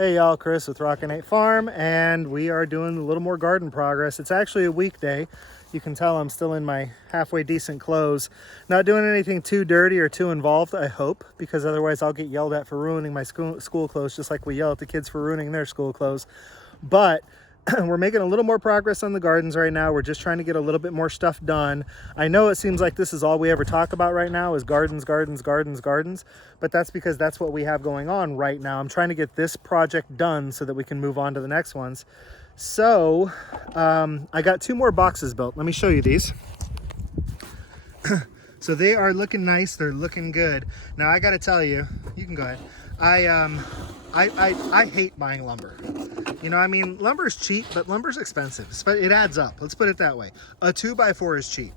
Hey y'all, Chris with Rockin Farm, and we are doing a little more garden progress. It's actually a weekday. You can tell I'm still in my halfway decent clothes. Not doing anything too dirty or too involved, I hope, because otherwise I'll get yelled at for ruining my school clothes, just like we yell at the kids for ruining their school clothes. But we're making a little more progress on the gardens right now. We're just trying to get a little bit more stuff done. I know it seems like this is all we ever talk about right now is gardens, gardens, gardens, gardens, but that's because that's what we have going on right now. I'm trying to get this project done so that we can move on to the next ones. So I got 2 more boxes built. Let me show you these. So they are looking nice. They're looking good. Now I got to tell you, you can go ahead. I hate buying lumber. You know, I mean, lumber's cheap, but lumber's expensive. It adds up. Let's put it that way. A 2x4 is cheap.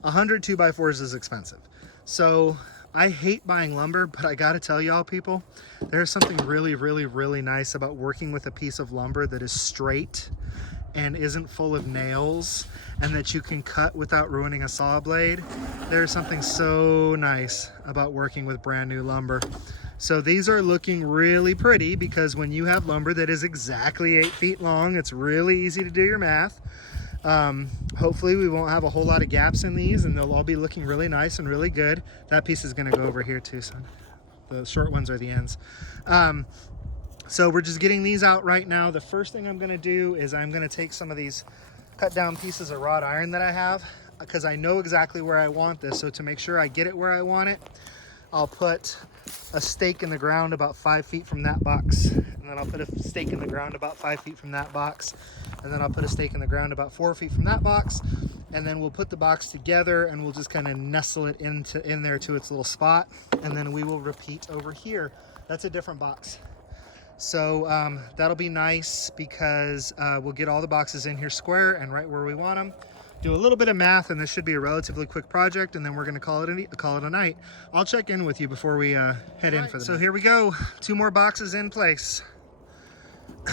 100 2x4s is expensive. So I hate buying lumber, but I got to tell y'all people, there's something really, really, really nice about working with a piece of lumber that is straight and isn't full of nails and that you can cut without ruining a saw blade. There's something so nice about working with brand new lumber. So these are looking really pretty because when you have lumber that is exactly 8 feet long, it's really easy to do your math. Hopefully we won't have a whole lot of gaps in these and they'll all be looking really nice and really good. That piece is gonna go over here too, son. The short ones are the ends. So we're just getting these out right now. The first thing I'm gonna do is I'm gonna take some of these cut down pieces of wrought iron that I have because I know exactly where I want this. So to make sure I get it where I want it, I'll put a stake in the ground about 5 feet from that box. And then I'll put a stake in the ground about 5 feet from that box. And then I'll put a stake in the ground about 4 feet from that box. And then we'll put the box together and we'll just kind of nestle it in there to its little spot. And then we will repeat over here. That's a different box. So that'll be nice because we'll get all the boxes in here square and right where we want them. Do a little bit of math and this should be a relatively quick project, and then we're going to call it a night. I'll check in with you before we head in for the night. So here we go, 2 more boxes in place.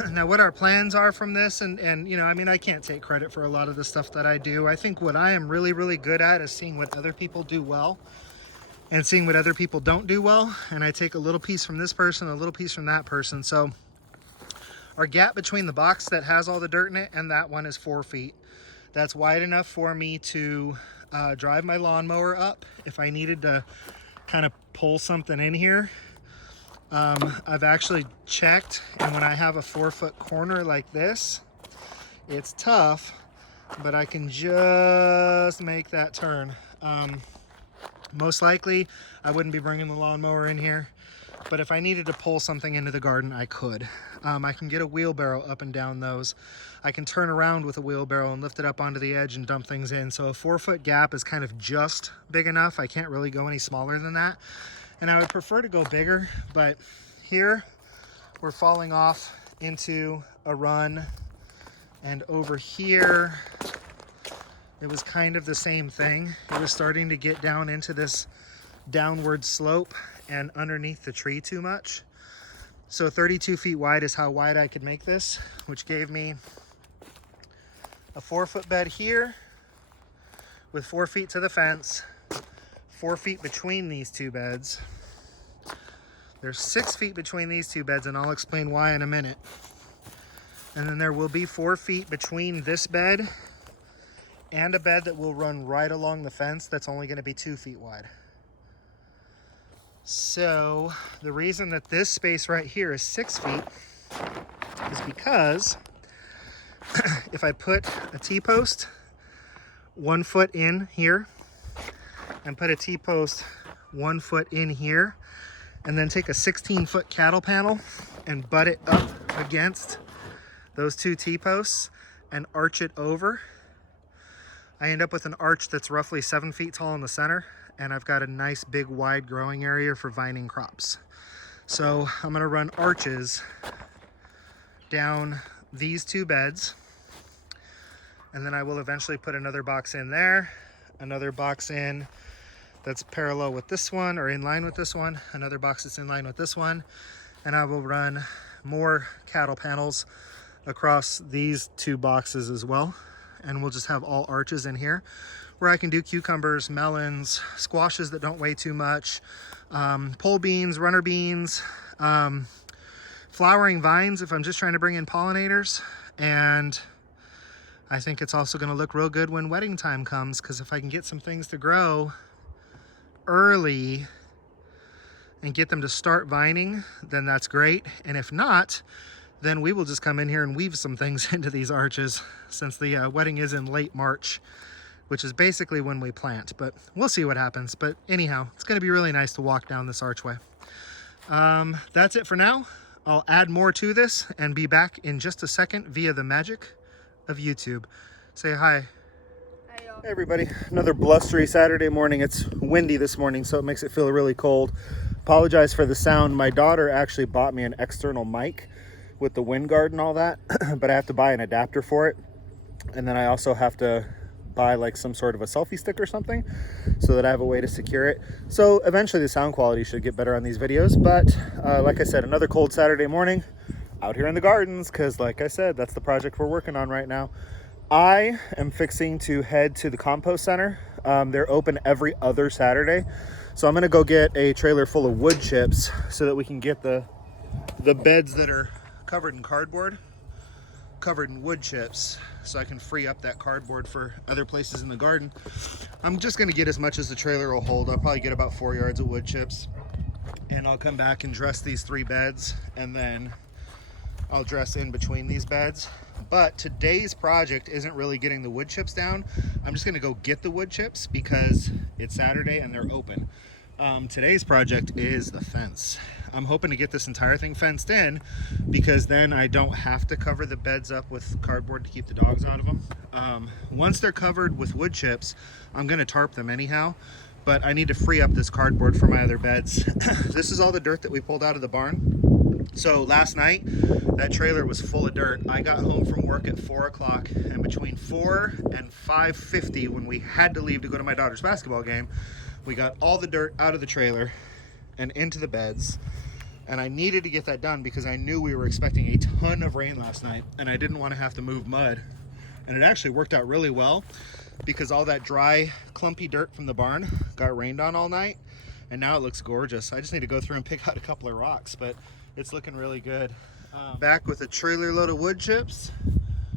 Now what our plans are from this, and you know, I mean, I can't take credit for a lot of the stuff that I do. I think what I am really, really good at is seeing what other people do well and seeing what other people don't do well. And I take a little piece from this person, a little piece from that person. So our gap between the box that has all the dirt in it and that one is 4 feet. That's wide enough for me to drive my lawnmower up if I needed to kind of pull something in here. I've actually checked, and when I have a 4-foot corner like this, it's tough, but I can just make that turn. Most likely, I wouldn't be bringing the lawnmower in here, but if I needed to pull something into the garden, I could. I can get a wheelbarrow up and down those. I can turn around with a wheelbarrow and lift it up onto the edge and dump things in. So a 4-foot gap is kind of just big enough. I can't really go any smaller than that. And I would prefer to go bigger, but here we're falling off into a run. And over here, it was kind of the same thing. It was starting to get down into this downward slope and underneath the tree too much. So 32 feet wide is how wide I could make this, which gave me a 4-foot bed here with 4 feet to the fence, 4 feet between these 2 beds. There's 6 feet between these 2 beds, and I'll explain why in a minute. And then there will be 4 feet between this bed and a bed that will run right along the fence that's only going to be 2 feet wide. So the reason that this space right here is 6 feet is because if I put a T-post 1 foot in here and put a T-post 1 foot in here and then take a 16-foot cattle panel and butt it up against those 2 T-posts and arch it over, I end up with an arch that's roughly 7 feet tall in the center, and I've got a nice big wide growing area for vining crops. So I'm gonna run arches down these 2 beds, and then I will eventually put another box in there, another box in that's parallel with this one or in line with this one, another box that's in line with this one, and I will run more cattle panels across these 2 boxes as well. And we'll just have all arches in here where I can do cucumbers, melons, squashes that don't weigh too much, pole beans, runner beans, flowering vines if I'm just trying to bring in pollinators. And I think it's also going to look real good when wedding time comes, because if I can get some things to grow early and get them to start vining, then that's great. And if not, then we will just come in here and weave some things into these arches, since the wedding is in late March, which is basically when we plant, but we'll see what happens. But anyhow, it's gonna be really nice to walk down this archway. That's it for now. I'll add more to this and be back in just a second via the magic of YouTube. Say hi. Hi, y'all. Hey everybody, another blustery Saturday morning. It's windy this morning, so it makes it feel really cold. Apologize for the sound. My daughter actually bought me an external mic with the wind guard and all that, but I have to buy an adapter for it. And then I also have to buy like some sort of a selfie stick or something so that I have a way to secure it. So eventually the sound quality should get better on these videos. But like I said, another cold Saturday morning out here in the gardens, because like I said, that's the project we're working on right now. I am fixing to head to the compost center. They're open every other Saturday. So I'm gonna go get a trailer full of wood chips so that we can get the beds that are covered in cardboard covered in wood chips, so I can free up that cardboard for other places in the garden. I'm just going to get as much as the trailer will hold. I'll probably get about 4 yards of wood chips, and I'll come back and dress these 3 beds, and then I'll dress in between these beds. But today's project isn't really getting the wood chips down. I'm just going to go get the wood chips because it's Saturday and they're open. Today's project is the fence. I'm hoping to get this entire thing fenced in, because then I don't have to cover the beds up with cardboard to keep the dogs out of them. Once they're covered with wood chips, I'm going to tarp them anyhow, but I need to free up this cardboard for my other beds. This is all the dirt that we pulled out of the barn. So last night, that trailer was full of dirt. I got home from work at 4 o'clock, and between 4 and 5:50, when we had to leave to go to my daughter's basketball game, we got all the dirt out of the trailer and into the beds. And I needed to get that done because I knew we were expecting a ton of rain last night, and I didn't want to have to move mud. And it actually worked out really well, because all that dry, clumpy dirt from the barn got rained on all night, and now it looks gorgeous. I just need to go through and pick out a couple of rocks, but it's looking really good. Back with a trailer load of wood chips.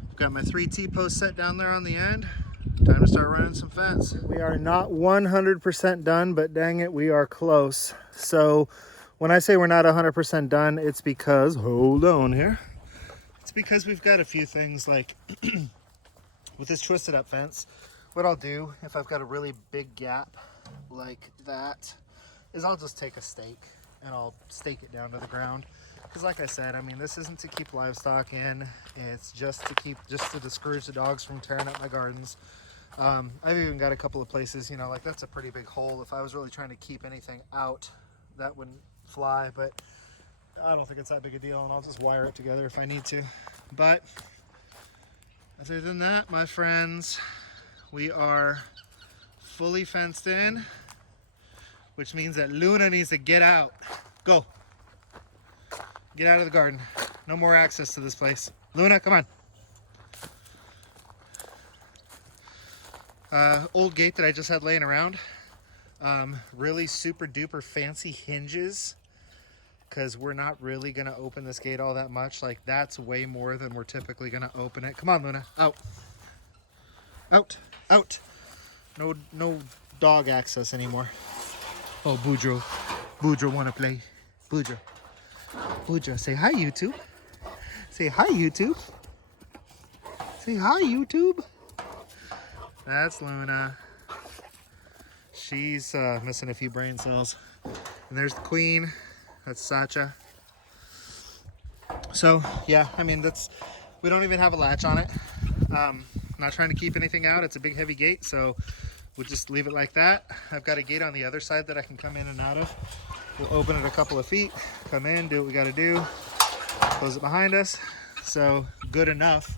I've got my 3 T-posts set down there on the end. Time to start running some fence. We are not 100% done, but dang it, we are close. So when I say we're not 100% done, it's because, hold on here. It's because we've got a few things like with this twisted up fence. What I'll do if I've got a really big gap like that is I'll just take a stake and I'll stake it down to the ground. Because like I said, I mean, this isn't to keep livestock in. It's just to discourage the dogs from tearing up my gardens. I've even got a couple of places, you know, like that's a pretty big hole. If I was really trying to keep anything out, that wouldn't fly, but I don't think it's that big a deal, and I'll just wire it together if I need to. But other than that, my friends, we are fully fenced in, which means that Luna needs to get out. Go. Get out of the garden. No more access to this place. Luna, come on. Old gate that I just had laying around. Really super duper fancy hinges, because we're not really going to open this gate all that much. Like, that's way more than we're typically going to open it. Come on, Luna. Out. Out. Out. No dog access anymore. Oh, Boudreaux. Boudreaux want to play. Boudreaux. Boudreaux, say hi, YouTube. Say hi, YouTube. Say hi, YouTube. That's Luna. She's missing a few brain cells. And there's the queen. That's Sacha. So yeah, I mean, we don't even have a latch on it. Not trying to keep anything out. It's a big heavy gate, so we'll just leave it like that. I've got a gate on the other side that I can come in and out of. We'll open it a couple of feet, come in, do what we got to do, close it behind us. So good enough.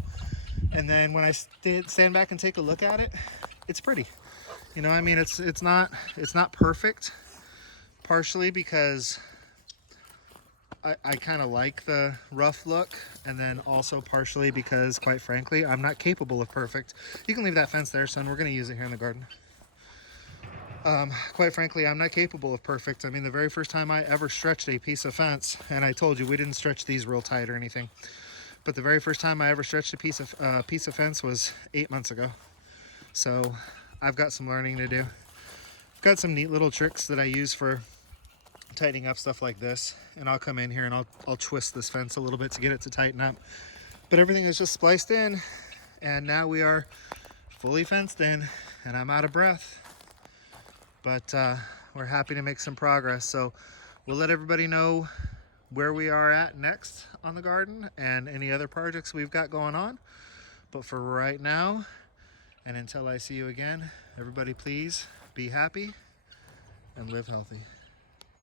And then when I stand back and take a look at it, it's pretty. You know, I mean, it's not perfect, partially because I kind of like the rough look, and then also partially because, quite frankly, I'm not capable of perfect. You can leave that fence there, son. We're going to use it here in the garden. Quite frankly, I'm not capable of perfect. I mean, the very first time I ever stretched a piece of fence, and I told you we didn't stretch these real tight or anything, but the very first time I ever stretched a piece of fence was 8 months ago. So I've got some learning to do. I've got some neat little tricks that I use for tightening up stuff like this, and I'll come in here and I'll twist this fence a little bit to get it to tighten up. But everything is just spliced in, and now we are fully fenced in, and I'm out of breath. But we're happy to make some progress. So we'll let everybody know where we are at next on the garden and any other projects we've got going on. But for right now, and until I see you again, everybody please be happy and live healthy.